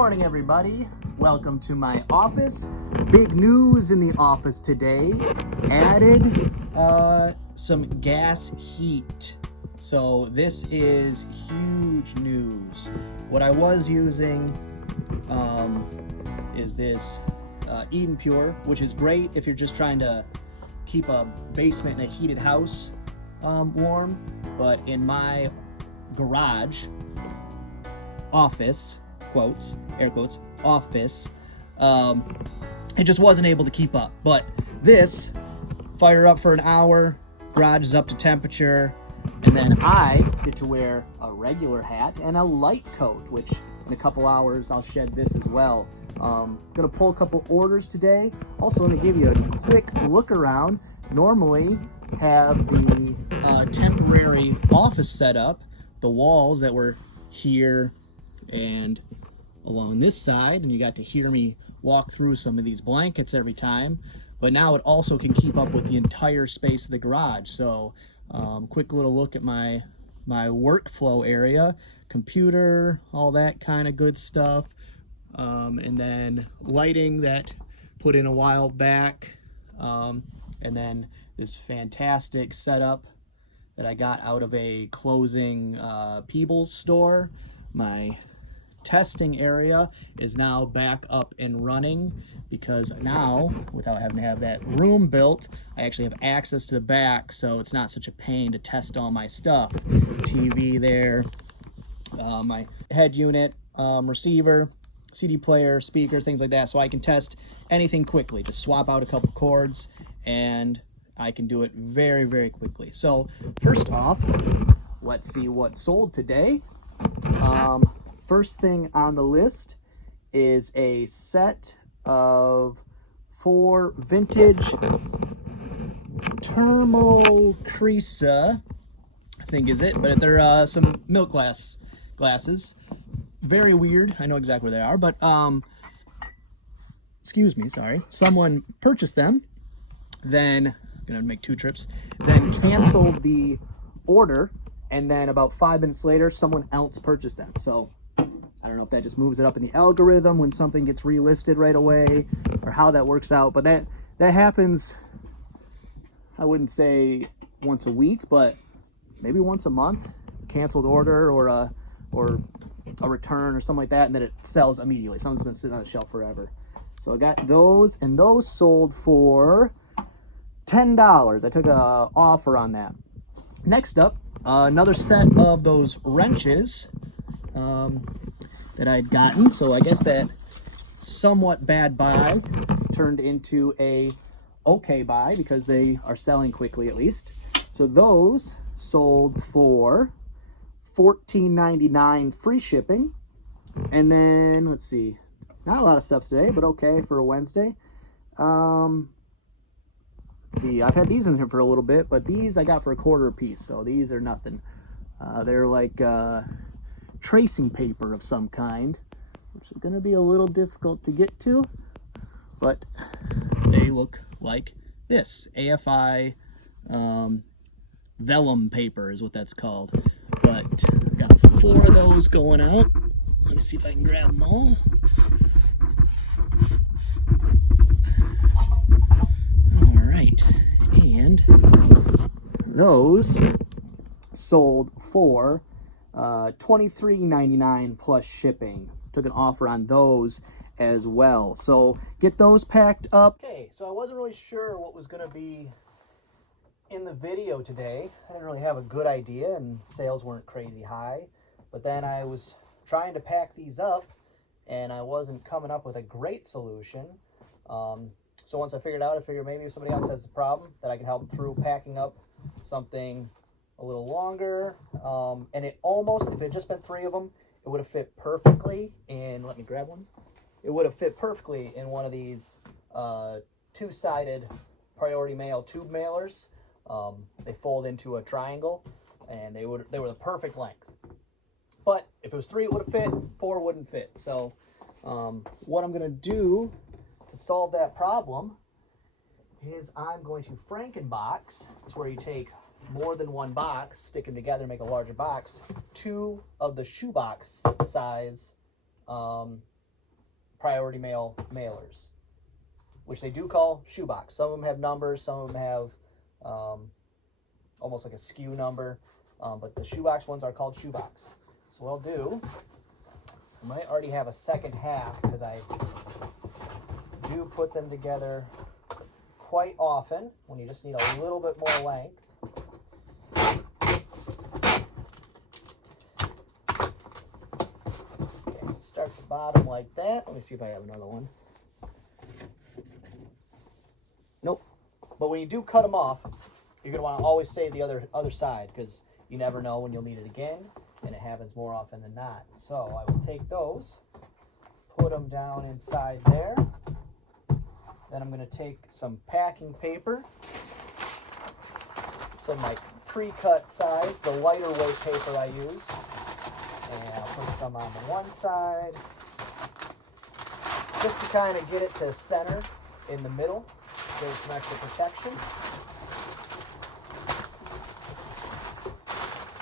morning, everybody. Welcome to my office. Big news in the office today. Added some gas heat. So this is huge news. What I was using is this Eden Pure, which is great if you're just trying to keep a basement in a heated house warm. But in my garage, office, quotes, air quotes, office, it just wasn't able to keep up. But this, fire up for an hour, garage is up to temperature, and then I get to wear a regular hat and a light coat, which in a couple hours I'll shed this as well. Gonna pull a couple orders today. Also gonna give you a quick look around. Normally have the temporary office set up, the walls that were here and along this side, and you got to hear me walk through some of these blankets every time, but now it also can keep up with the entire space of the garage. So quick little look at my workflow area, computer, all that kind of good stuff, and then lighting that put in a while back, and then this fantastic setup that I got out of a closing Peebles store. My testing area is now back up and running because now, without having to have that room built, I actually have access to the back, so it's not such a pain to test all my stuff. TV there, my head unit, receiver, CD player, speaker, things like that, so I can test anything quickly. Just swap out a couple cords and I can do it very, very quickly. So first off, let's see what sold today. First thing on the list is a set of 4 vintage Thermocrisa, I think is it, but they're some milk glasses. Very weird. I know exactly where they are, but excuse me, sorry. Someone purchased them, then I'm gonna make 2 trips, then canceled the order, and then about 5 minutes later, someone else purchased them. So I don't know if that just moves it up in the algorithm when something gets relisted right away, or how that works out, but that happens, I wouldn't say once a week, but maybe once a month. Canceled order or a return or something like that, and then it sells immediately. Something's been sitting on the shelf forever. So I got those, and those sold for $10. I took an offer on that. Next up, another set of those wrenches that I'd gotten. So I guess that somewhat bad buy turned into a okay buy because they are selling quickly at least. So those sold for $14.99 free shipping. And then let's see, not a lot of stuff today, but okay for a Wednesday. Let's see, I've had these in here for a little bit, but these I got for $1/4 a piece, so these are nothing. They're like tracing paper of some kind, which is going to be a little difficult to get to, but they look like this. AFI vellum paper is what that's called. But I've got 4 of those going out. Let me see if I can grab them all. All right, and those sold for $23.99 plus shipping. Took an offer on those as well. So get those packed up. Okay, so I wasn't really sure what was going to be in the video today. I didn't really have a good idea, and sales weren't crazy high. But then I was trying to pack these up, and I wasn't coming up with a great solution. So once I figured it out, I figured maybe if somebody else has a problem, that I can help through packing up something a little longer. And it almost, if it had just been 3 of them, it would have fit perfectly in, let me grab one. It would have fit perfectly in one of these 2-sided Priority Mail tube mailers. They fold into a triangle, and they were the perfect length. But if it was 3, it would have fit. 4 wouldn't fit. So what I'm going to do to solve that problem is I'm going to Frankenbox. It's where you take more than 1 box, stick them together, make a larger box. 2 of the shoebox size priority mail mailers, which they do call shoebox. Some of them have numbers, some of them have almost like a SKU number, but the shoebox ones are called shoebox. So what I'll do, I might already have a second half because I do put them together quite often when you just need a little bit more length. Okay, so start the bottom like that. Let me see if I have another one. Nope. But when you do cut them off, you're going to want to always save the other side because you never know when you'll need it again, and it happens more often than not. So I will take those, put them down inside there. Then I'm going to take some packing paper, some of my pre-cut size, the lighter weight paper I use, and I'll put some on the one side, just to kind of get it to center in the middle, give it some extra protection.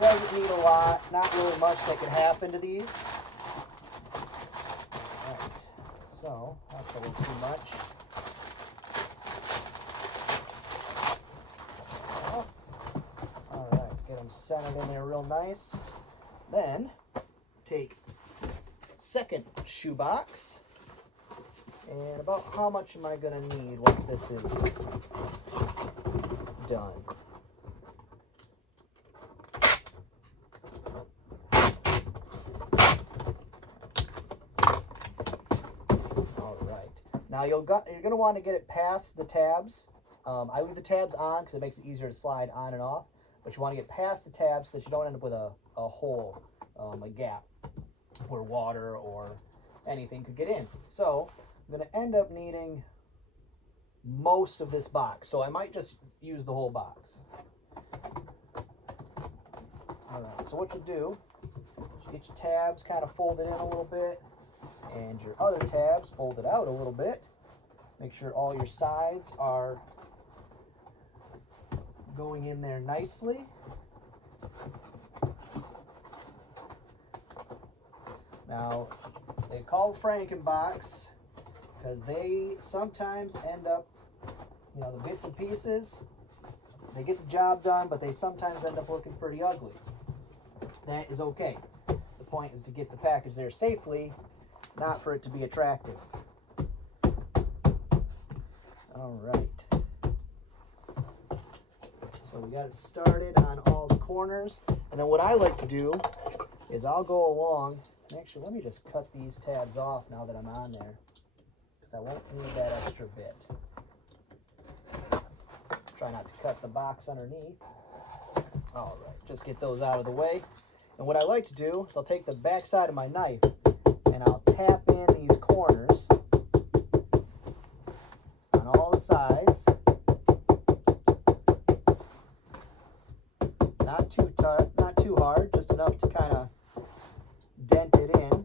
Doesn't need a lot, not really much that could happen to these. Alright, so that's a little too much. Alright, get them centered in there real nice. Then, take second shoebox. And about how much am I going to need once this is done? Now you're going to want to get it past the tabs. I leave the tabs on because it makes it easier to slide on and off. But you want to get past the tabs so that you don't end up with a hole, a gap, where water or anything could get in. So I'm going to end up needing most of this box. So I might just use the whole box. Alright, so what you do is you get your tabs kind of folded in a little bit, and your other tabs folded out a little bit. Make sure all your sides are going in there nicely. Now, they call Frankenbox because they sometimes end up, you know, the bits and pieces, they get the job done, but they sometimes end up looking pretty ugly. That is okay. The point is to get the package there safely, not for it to be attractive. All right. So we got it started on all the corners. And then what I like to do is I'll go along. Actually, let me just cut these tabs off now that I'm on there, because I won't need that extra bit. Try not to cut the box underneath. All right, just get those out of the way. And what I like to do is I'll take the back side of my knife and I'll tap in these corners on all the sides. Not too tight, not too hard, just enough to kind of dent it in.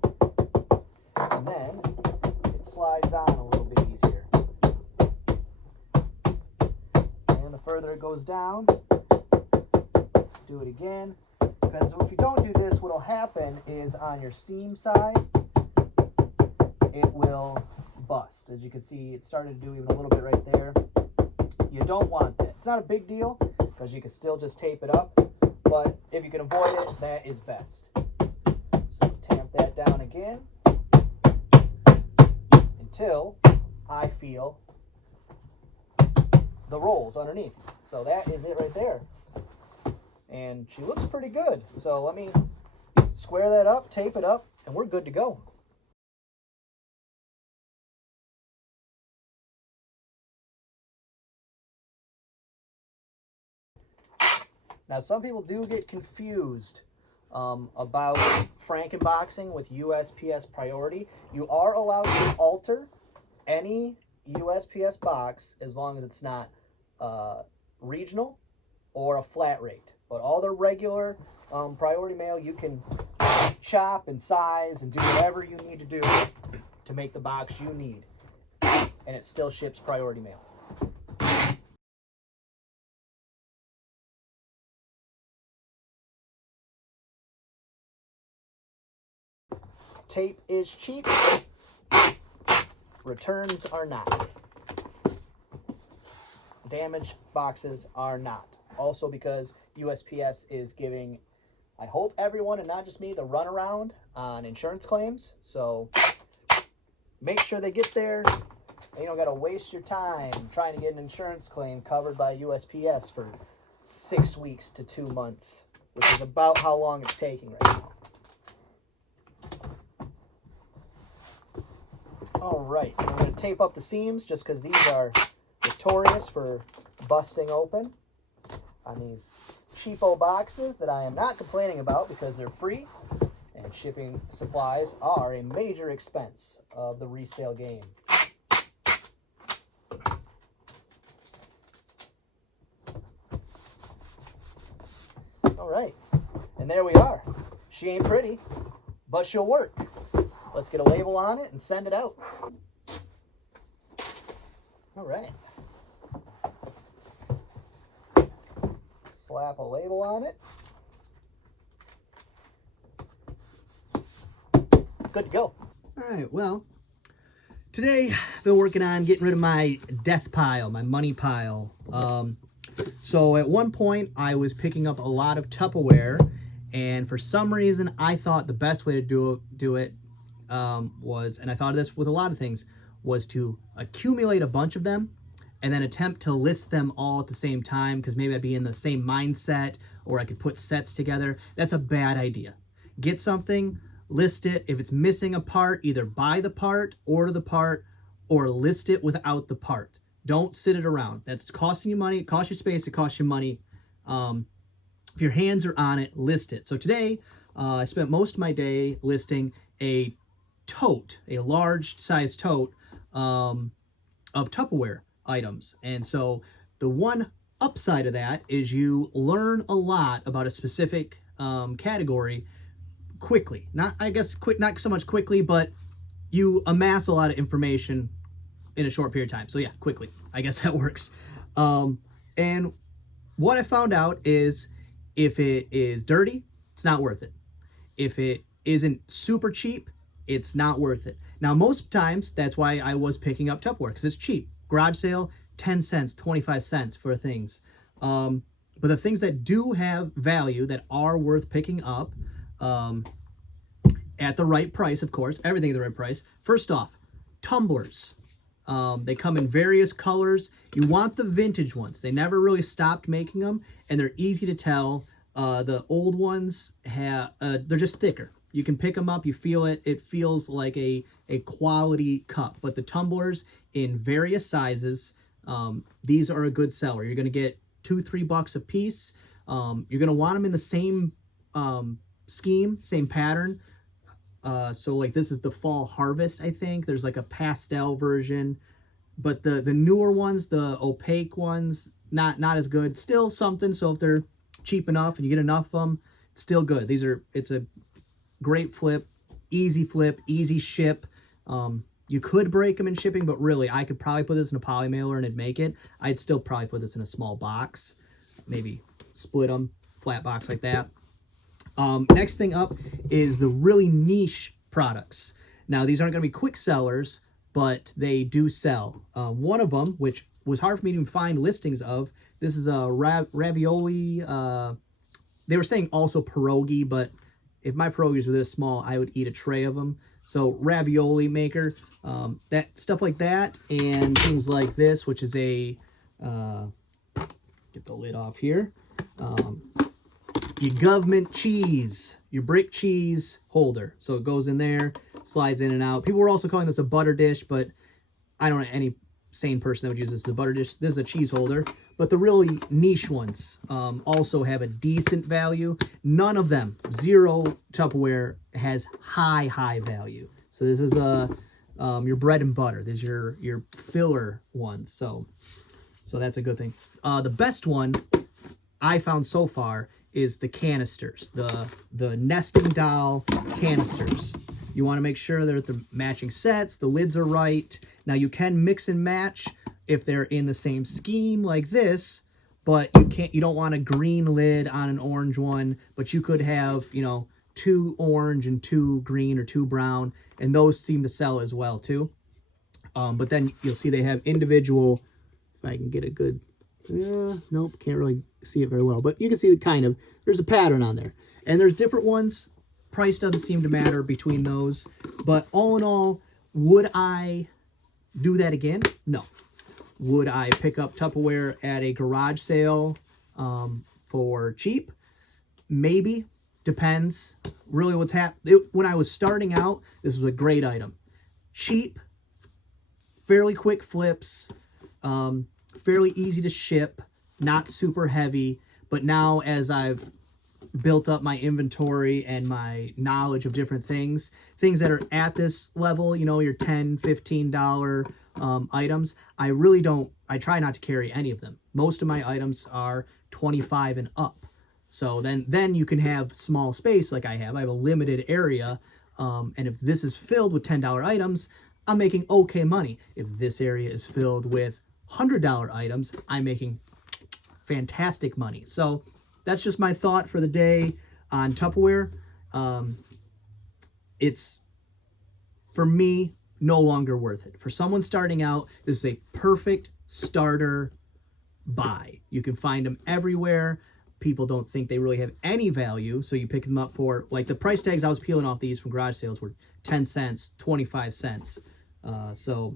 And then it slides on a little bit easier. And the further it goes down, do it again. Because if you don't do this, what will happen is on your seam side, it will bust. As you can see, it started to do even a little bit right there. You don't want that. It's not a big deal because you can still just tape it up, but if you can avoid it, that is best. So tamp that down again until I feel the rolls underneath. So that is it right there. And she looks pretty good. So let me square that up, tape it up, and we're good to go. Now, some people do get confused about Frankenboxing with USPS priority. You are allowed to alter any USPS box as long as it's not regional or a flat rate. But all the regular priority mail, you can chop and size and do whatever you need to do to make the box you need. And it still ships priority mail. Tape is cheap. Returns are not. Damaged boxes are not. Also because USPS is giving, I hope everyone and not just me, the runaround on insurance claims. So make sure they get there. And you don't got to waste your time trying to get an insurance claim covered by USPS for 6 weeks to 2 months, which is about how long it's taking right now. All right, I'm going to tape up the seams just because these are notorious for busting open on these cheapo boxes that I am not complaining about because they're free, and shipping supplies are a major expense of the resale game. All right, and there we are. She ain't pretty, but she'll work. Let's get a label on it and send it out. All right. Slap a label on it. Good to go. All right, well, today I've been working on getting rid of my death pile, my money pile. So at one point I was picking up a lot of Tupperware, and for some reason I thought the best way to do it was, and I thought of this with a lot of things, was to accumulate a bunch of them and then attempt to list them all at the same time, because maybe I'd be in the same mindset, or I could put sets together. That's a bad idea. Get something, list it. If it's missing a part, either buy the part, order the part, or list it without the part. Don't sit it around. That's costing you money. It costs you space. It costs you money. If your hands are on it, list it. So today, I spent most of my day listing a tote, a large size tote of Tupperware items. And so the one upside of that is you learn a lot about a specific category quickly. Not so much quickly, but you amass a lot of information in a short period of time. So yeah, quickly. I guess that works. And what I found out is if it is dirty, it's not worth it. If it isn't super cheap, it's not worth it. Now, most times, that's why I was picking up Tupperware, because it's cheap. Garage sale, 10 cents, 25 cents for things. But the things that do have value, that are worth picking up at the right price, of course, everything at the right price. First off, tumblers. They come in various colors. You want the vintage ones. They never really stopped making them, and they're easy to tell. The old ones they're just thicker. You can pick them up, you feel it. It feels like a quality cup. But the tumblers in various sizes, these are a good seller. You're going to get $2-3 a piece. You're going to want them in the same scheme, same pattern. So like this is the fall harvest, I think. There's like a pastel version. But the newer ones, the opaque ones, not as good. Still something, so if they're cheap enough and you get enough of them, it's still good. It's a great flip, easy ship. You could break them in shipping, but really, I could probably put this in a poly mailer and it'd make it. I'd still probably put this in a small box, maybe split them, flat box like that. Next thing up is the really niche products. Now, these aren't going to be quick sellers, but they do sell. One of them, which was hard for me to even find listings of, this is a ravioli. They were saying also pierogi, but if my pierogies were this small, I would eat a tray of them. So ravioli maker, that stuff like that, and things like this, which is a, get the lid off here, your government cheese, your brick cheese holder. So it goes in there, slides in and out. People were also calling this a butter dish, but I don't know any sane person that would use this as a butter dish. This is a cheese holder. But the really niche ones also have a decent value. None of them, zero Tupperware, has high value. So this is your bread and butter. This is your filler ones. So that's a good thing. The best one I found so far is the canisters, the nesting doll canisters. You want to make sure they're the matching sets, the lids are right. Now you can mix and match if they're in the same scheme like this, but you don't want a green lid on an orange one, but you could have, 2 orange and 2 green or 2 brown, and those seem to sell as well too. But then you'll see they have individual, if I can get a good, nope, can't really see it very well, but you can see the kind of, there's a pattern on there. And there's different ones. Price doesn't seem to matter between those. But all in all, would I do that again? No. Would I pick up Tupperware at a garage sale for cheap? Maybe. Depends. Really what's happening. When I was starting out, this was a great item. Cheap, fairly quick flips, fairly easy to ship, not super heavy. But now as I've built up my inventory and my knowledge of different things that are at this level, you know, your $10, $15 items, I try not to carry any of them. Most of my items are 25 and up. So then you can have small space like I have. I have a limited area. And if this is filled with $10 items, I'm making okay money. If this area is filled with $100 items, I'm making fantastic money. So that's just my thought for the day on Tupperware. It's, for me, no longer worth it. For someone starting out, this is a perfect starter buy. You can find them everywhere. People don't think they really have any value, so you pick them up for, like the price tags I was peeling off these from garage sales were 10 cents, 25 cents. So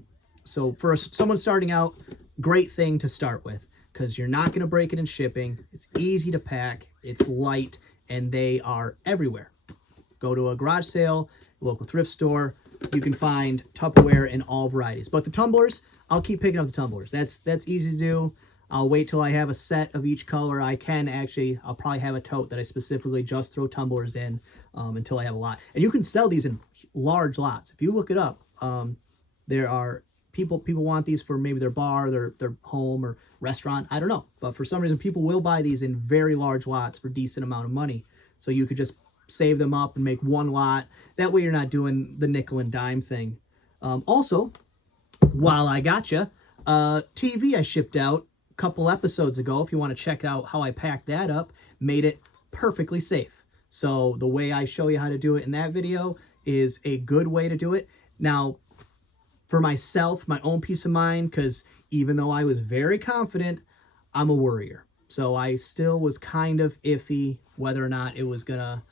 for someone starting out, great thing to start with, because you're not going to break it in shipping. It's easy to pack, it's light, and they are everywhere. Go to a garage sale, local thrift store, you can find Tupperware in all varieties. But the tumblers, I'll keep picking up the tumblers. That's easy to do. I'll wait till I have a set of each color. I'll probably have a tote that I specifically just throw tumblers in until I have a lot. And you can sell these in large lots. If you look it up, there are people want these for maybe their bar, their home or restaurant. I don't know. But for some reason, people will buy these in very large lots for a decent amount of money. So you could just save them up and make one lot. That way you're not doing the nickel and dime thing. Also, while I got you, TV I shipped out a couple episodes ago. If you want to check out how I packed that up, made it perfectly safe. So the way I show you how to do it in that video is a good way to do it. Now, for myself, my own peace of mind, because even though I was very confident, I'm a worrier. So I still was kind of iffy whether or not it was gonna,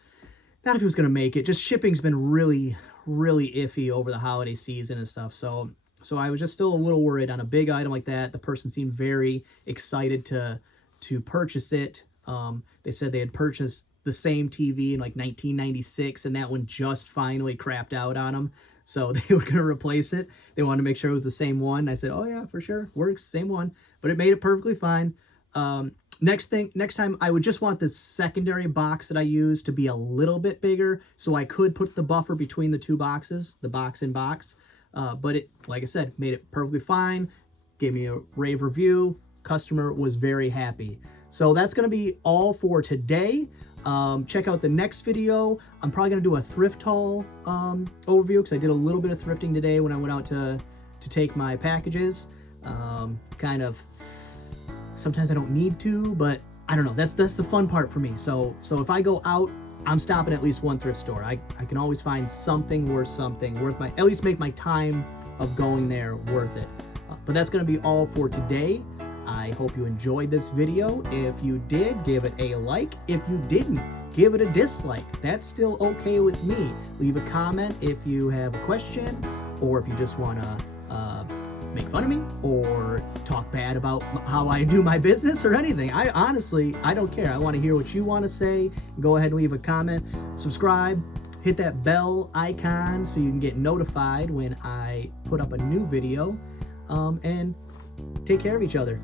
not if it was gonna make it. Just shipping's been really, really iffy over the holiday season and stuff. So I was just still a little worried on a big item like that. The person seemed very excited to purchase it. They said they had purchased the same TV in like 1996, and that one just finally crapped out on them. So they were going to replace it. They wanted to make sure it was the same one. I said, oh yeah, for sure, works, same one. But it made it perfectly fine. Next time, I would just want the secondary box that I use to be a little bit bigger, so I could put the buffer between the two boxes, the box and box. But it, like I said, made it perfectly fine. Gave me a rave review. Customer was very happy. So that's going to be all for today. Check out the next video. I'm probably going to do a thrift haul overview, because I did a little bit of thrifting today when I went out to take my packages. Kind of, sometimes I don't need to, but I don't know. That's the fun part for me. So if I go out, I'm stopping at least one thrift store. I can always find something worth at least make my time of going there worth it. But that's going to be all for today. I hope you enjoyed this video. If you did, give it a like. If you didn't, give it a dislike. That's still okay with me. Leave a comment if you have a question, or if you just want to make fun of me or talk bad about how I do my business or anything. I honestly don't care. I want to hear what you want to say. Go ahead and leave a comment. Subscribe. Hit that bell icon so you can get notified when I put up a new video. And take care of each other.